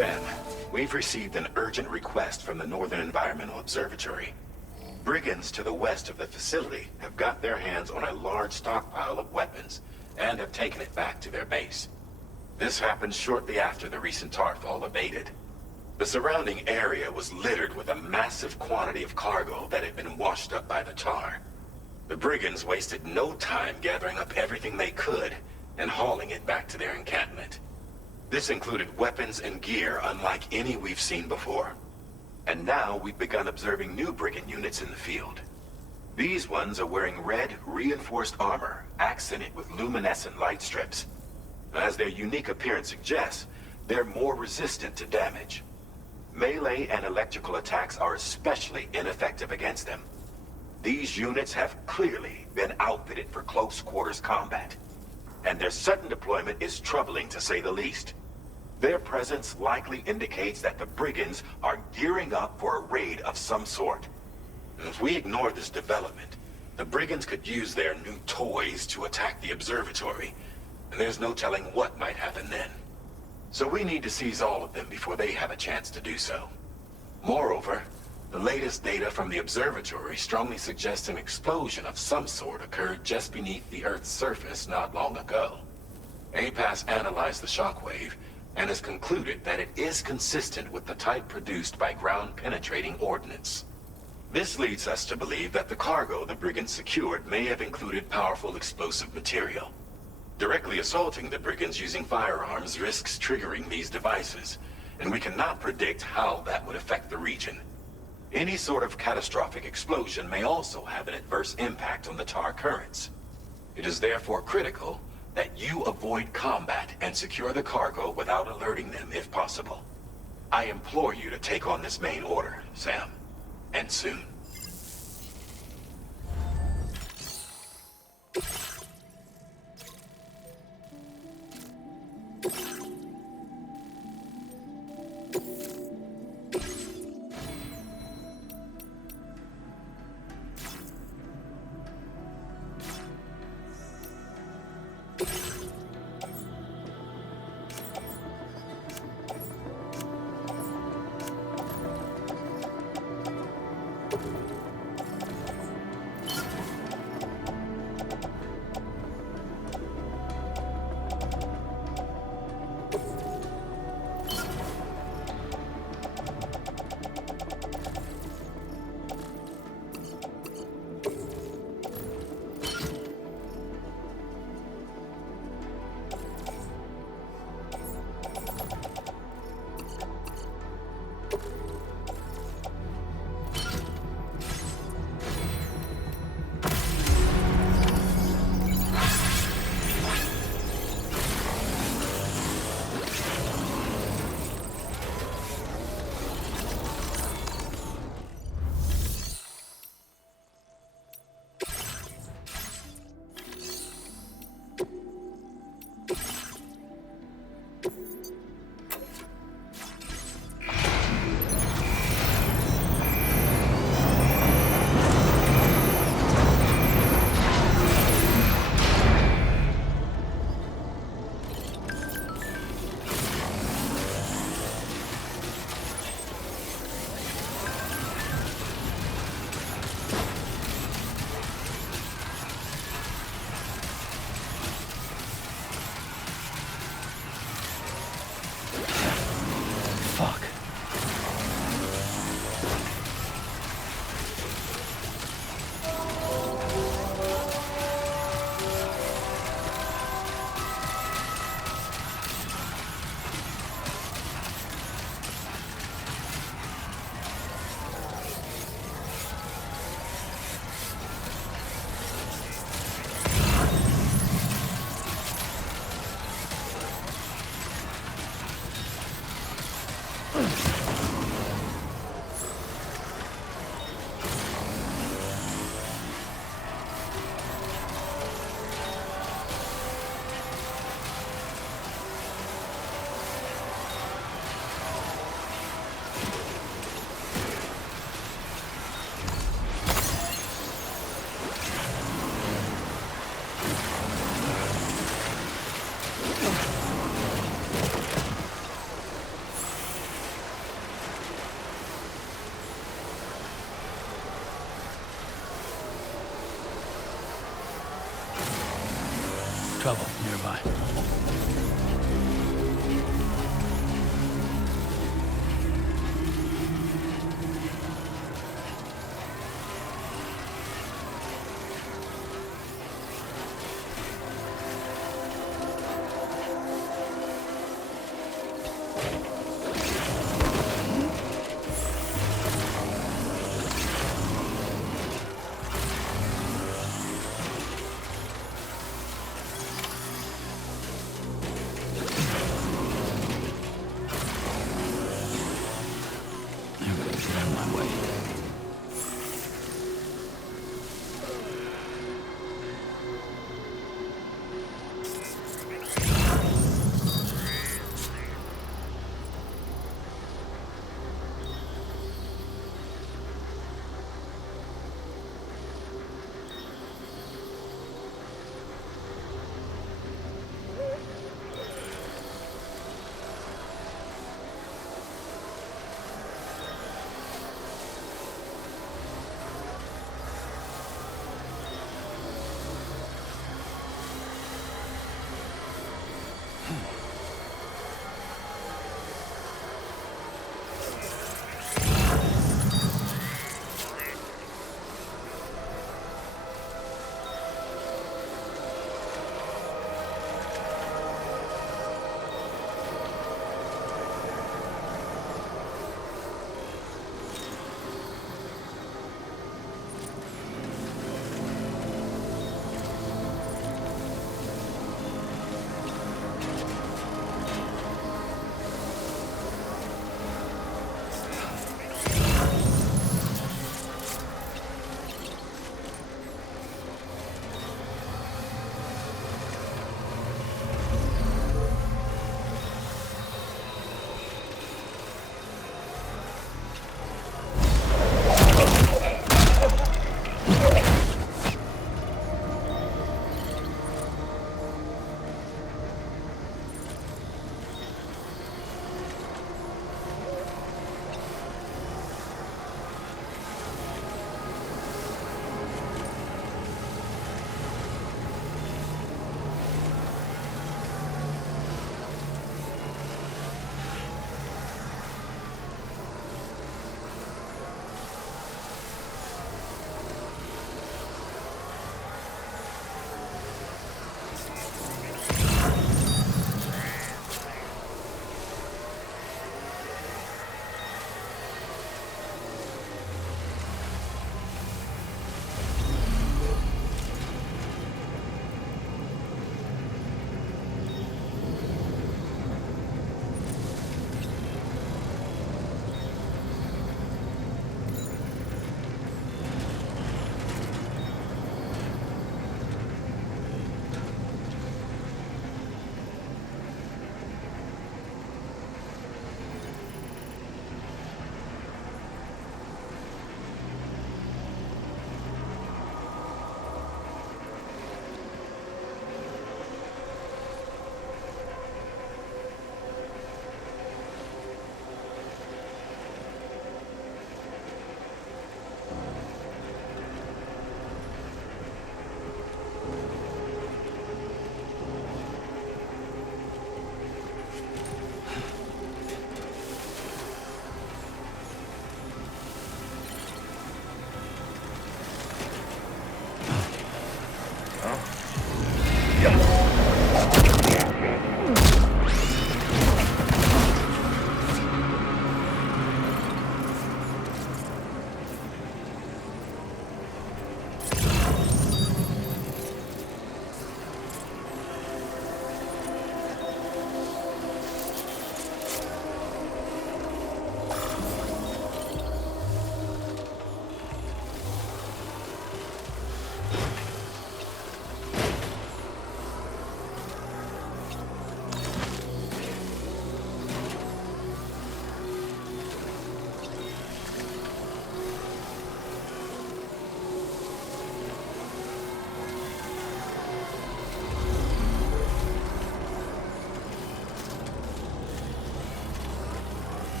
Sam, we've received an urgent request from the Northern Environmental Observatory. Brigands to the west of the facility have got their hands on a large stockpile of weapons and have taken it back to their base. This happened shortly after the recent Tarfall abated. The surrounding area was littered with a massive quantity of cargo that had been washed up by the tar. The brigands wasted no time gathering up everything they could and hauling it back to their encampment. This included weapons and gear unlike any we've seen before. And now we've begun observing new brigand units in the field. These ones are wearing red, reinforced armor, accented with luminescent light strips. As their unique appearance suggests, they're more resistant to damage. Melee and electrical attacks are especially ineffective against them. These units have clearly been outfitted for close quarters combat, and their sudden deployment is troubling to say the least. Their presence likely indicates that the brigands are gearing up for a raid of some sort. If we ignore this development, the brigands could use their new toys to attack the observatory, and there's no telling what might happen then. So we need to seize all of them before they have a chance to do so. Moreover, the latest data from the observatory strongly suggests an explosion of some sort occurred just beneath the Earth's surface not long ago. APAS analyzed the shockwave and has concluded that it is consistent with the type produced by ground-penetrating ordnance. This leads us to believe that the cargo the brigands secured may have included powerful explosive material. Directly assaulting the brigands using firearms risks triggering these devices, and we cannot predict how that would affect the region. Any sort of catastrophic explosion may also have an adverse impact on the tar currents. It is therefore critical that you avoid combat and secure the cargo without alerting them if possible. I implore you to take on this main order, Sam. And soon. trouble nearby.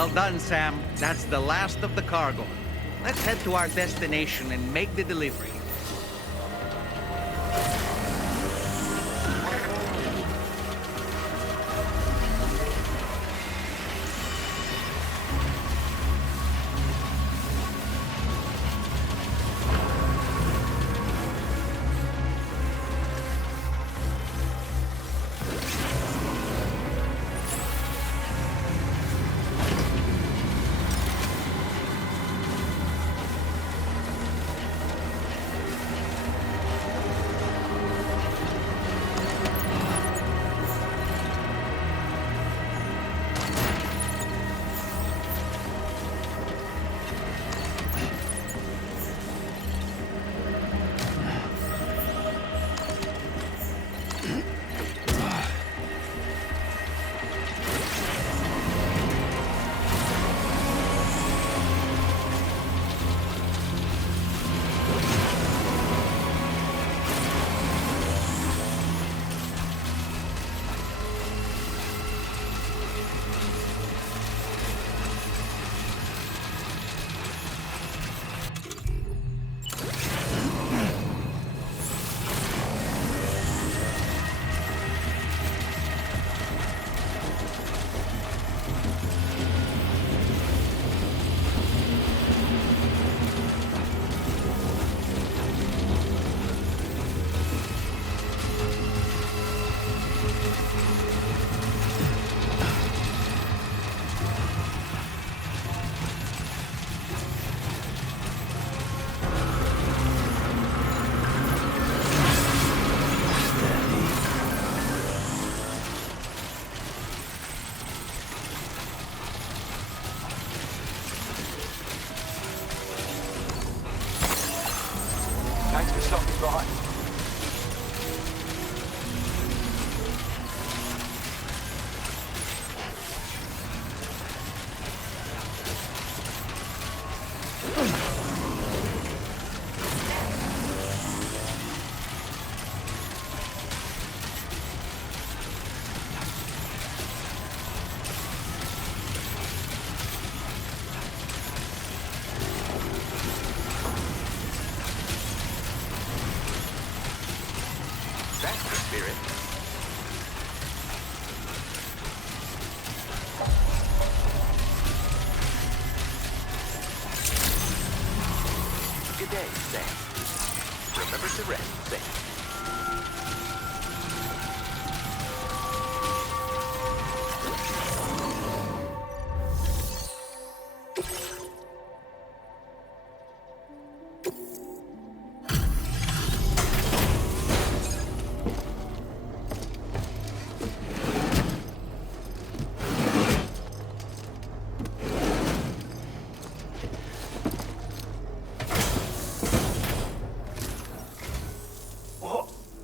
Well done, Sam. That's the last of the cargo. Let's head to our destination and make the delivery. Thanks for stopping by. That's the spirit. Good day, Sam. Remember to rest, Sam.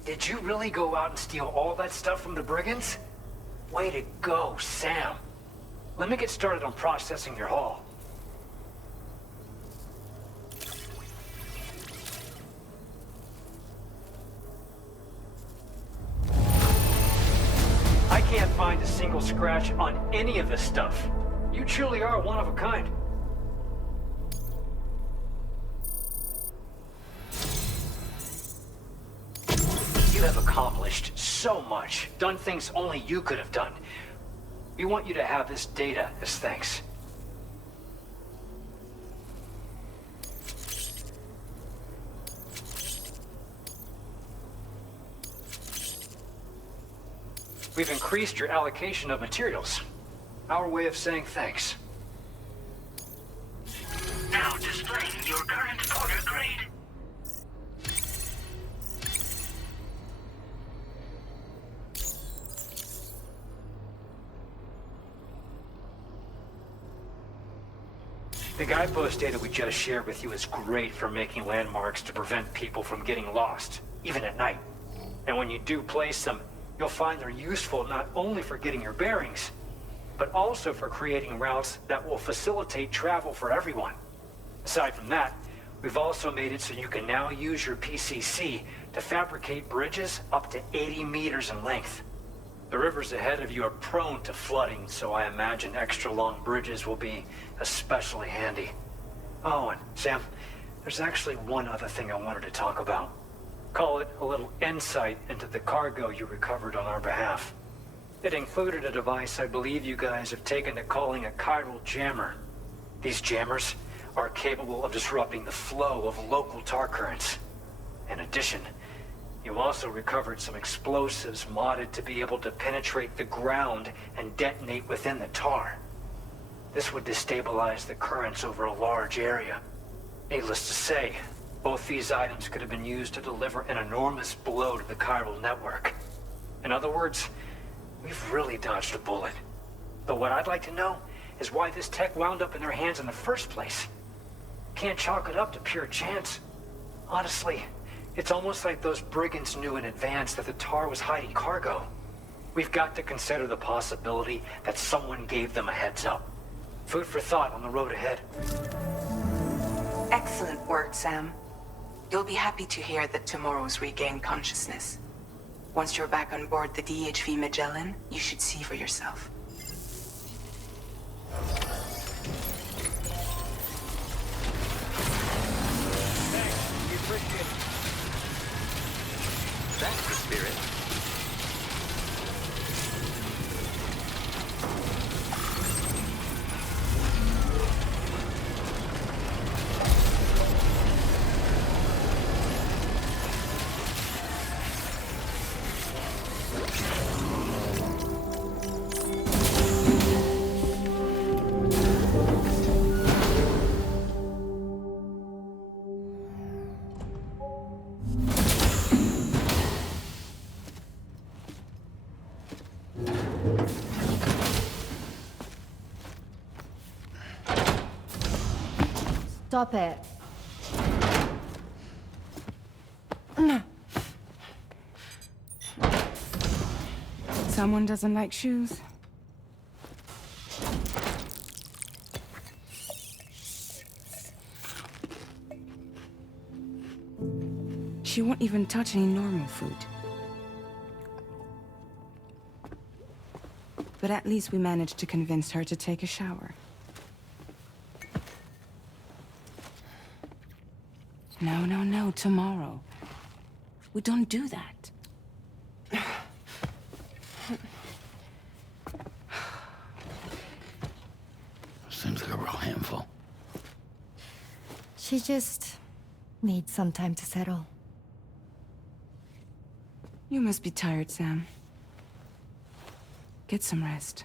Did you really go out and steal all that stuff from the brigands? Way to go, Sam. Let me get started on processing your haul. I can't find a single scratch on any of this stuff. You truly are one of a kind. You have accomplished so much, done things only you could have done. We want you to have this data as thanks. We've increased your allocation of materials. Our way of saying thanks. Now displaying your current order grade. The guidepost data we just shared with you is great for making landmarks to prevent people from getting lost, even at night. And when you do place them, you'll find they're useful not only for getting your bearings, but also for creating routes that will facilitate travel for everyone. Aside from that, we've also made it so you can now use your PCC to fabricate bridges up to 80 meters in length. The rivers ahead of you are prone to flooding, so I imagine extra long bridges will be especially handy. Oh, and Sam, there's actually one other thing I wanted to talk about. Call it a little insight into the cargo you recovered on our behalf. It included a device I believe you guys have taken to calling a chiral jammer. These jammers are capable of disrupting the flow of local tar currents. In addition, you also recovered some explosives modded to be able to penetrate the ground and detonate within the tar. This would destabilize the currents over a large area. Needless to say, both these items could have been used to deliver an enormous blow to the chiral network. In other words, we've really dodged a bullet. But what I'd like to know is why this tech wound up in their hands in the first place. Can't chalk it up to pure chance. Honestly, it's almost like those brigands knew in advance that the tar was hiding cargo. We've got to consider the possibility that someone gave them a heads up. Food for thought on the road ahead. Excellent work, Sam. You'll be happy to hear that tomorrow's regained consciousness. Once you're back on board the DHV Magellan, you should see for yourself. Thanks. We appreciate it. That's the spirit. Stop it. Someone doesn't like shoes? She won't even touch any normal food. But at least we managed to convince her to take a shower. No, tomorrow. We don't do that. Seems like a real handful. She just needs some time to settle. You must be tired, Sam. Get some rest.